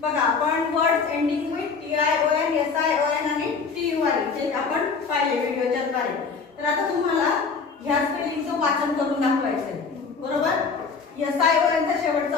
बघा आपण words ending with TION, SION आणि TUI जे आपण पाहिले व्हिडिओच्या द्वारे. तर आता तुम्हाला ह्या स्पेलिंगचं वाचन करून दाखवायचं आहे. बरोबर? SION चा शेवटचा